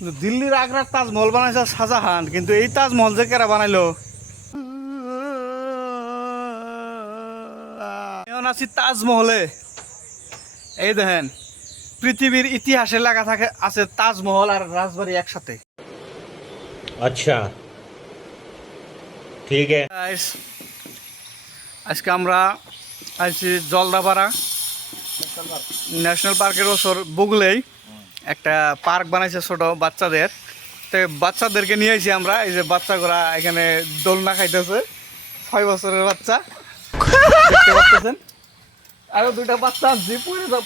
দিল্লির আগ্রার তাজমহল বানাইছে শাহজাহান, কিন্তু এই তাজমহল যে কেরা বানাইলো। এখন আছি তাজমহলে। এই দেখেন, পৃথিবীর ইতিহাসে লেখা থাকে আছে তাজমহল আর রাজবাড়ি একসাথে। আচ্ছা, ঠিক আছে। আজকে আমরা আইছি জলদাপাড়া ন্যাশনাল পার্কের ওসর বগুলেই একটা পার্ক বানাইছে ছোট বাচ্চাদের। তো বাচ্চাদেরকে নিয়ে আইছি আমরা। এই যে বাচ্চাগুলা এখানে দোলনা খাইতেছে, 6 বছরের বাচ্চা দেখতে পাচ্ছেন। আরো দুইটা বাচ্চা আনছি,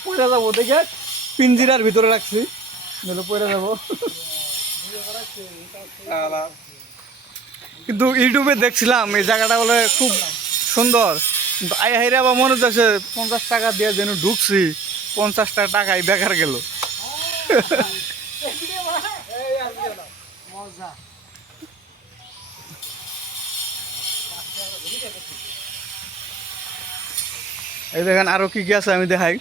পড়ে যাবো দেখে পিঞ্জিরার ভিতরে রাখছি, পড়ে যাবো। কিন্তু ইউটিউবে দেখছিলাম এই জায়গাটা বলে খুব সুন্দর, কিন্তু আই হাইরে আবার মনে হচ্ছে 50 টাকা দিয়ে যেন ঢুকছি, 50টা টাকাই বেকার গেল। এই দেখেন আরো কি কি আছে আমি দেখাই।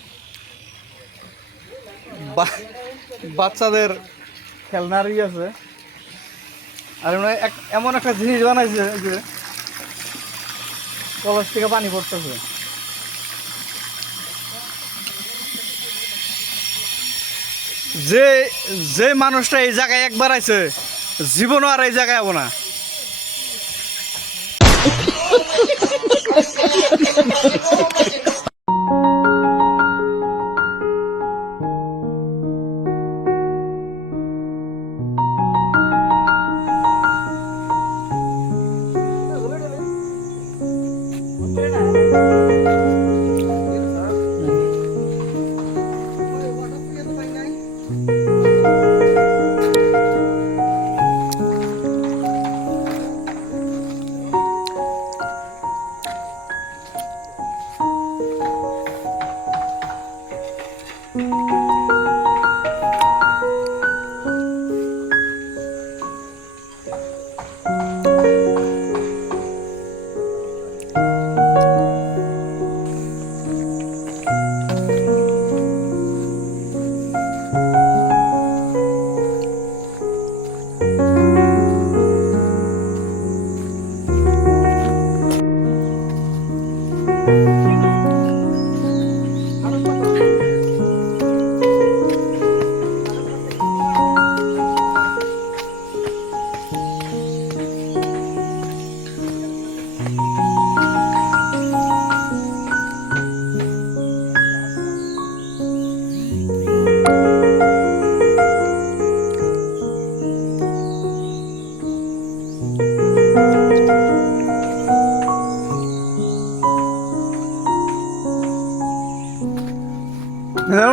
বাচ্চাদের খেলনারই আছে। আর এমন একটা জিনিস বানাইছে যে কলেজ থেকে পানি পড়তেছে। যে যে মানুষটা এই জায়গায় একবার আইছে, জীবনও আর এই জায়গায় যাবো না।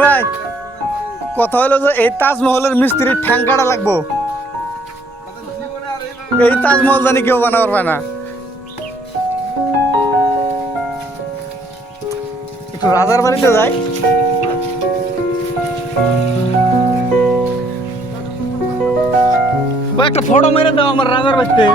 ভাই কথা হলো যে এই তাজমহলের মিস্ত্রির ঠ্যাং কাটা লাগবো। এই তাজমহল জানি কেউ বানাবার পায় না। একটু রাজার বাড়িতে যাই। একটা ফটো মেরে দাও আমার রাজার বাড়িতে।